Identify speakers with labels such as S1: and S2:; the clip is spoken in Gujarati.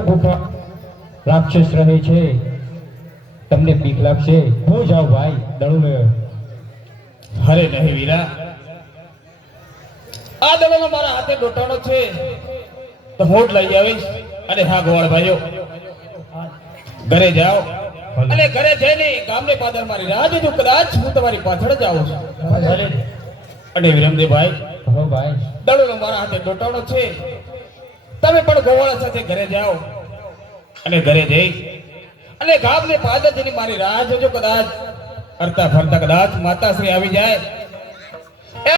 S1: ગુફા રાક્ષસ રહે છે. તમને બીક લાગશે? હું જાઉં ભાઈ દળું લે.
S2: અરે નહીં વીરા. આ દડો મારા હાથે ડોટાણો છે. તો હું જ લઈ આવીશ અને હા ગોવાળ ભાઈઓ. ઘરે જાઓ. અને ઘરે જઈને ગામને પાદર મારી રાહ જોજો. કદાચ હું તમારી પાછળ જ આવું છું. અને વિરમદેવભાઈ
S1: હો ભાઈ.
S2: દડોનો મારા હાથે ડોટાણો છે. તમે પણ ગોવાળા સાથે ઘરે જાઓ અને ઘરે જઈ અને ગામને પાદર જેની મારી રાહ જોજો કદાચ. ફરતા ફરતા કદાચ માતાશ્રી આવી જાય.